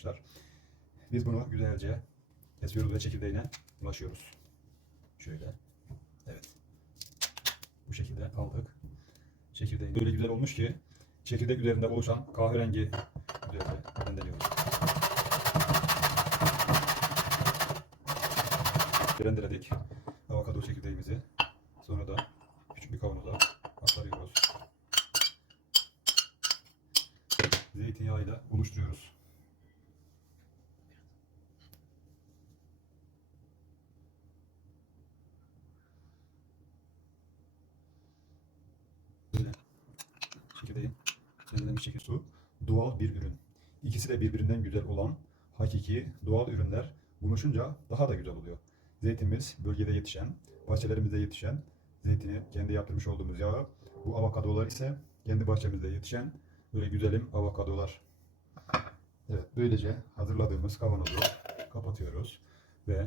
arkadaşlar. Biz bunu güzelce kesiyoruz ve çekirdeğine ulaşıyoruz. Şöyle. Evet. Bu şekilde aldık. Çekirdeği böyle güzel olmuş ki çekirdek üzerinde oluşan kahverengi güzelce rendeliyoruz. Rendeledik avokado çekirdeğimizi. Sonra da küçük bir kavanoza aktarıyoruz. Zeytinyağıyla buluşturuyoruz. Böyle çekirdeğin rendelenmiş çekir su doğal bir ürün. İkisi de birbirinden güzel olan hakiki doğal ürünler buluşunca daha da güzel oluyor. Zeytinimiz bölgede yetişen, bahçelerimizde yetişen, zeytini kendi yaptırmış olduğumuz yağı, bu avokadolar ise kendi bahçemizde yetişen böyle güzelim avokadolar. Evet, böylece hazırladığımız kavanozu kapatıyoruz ve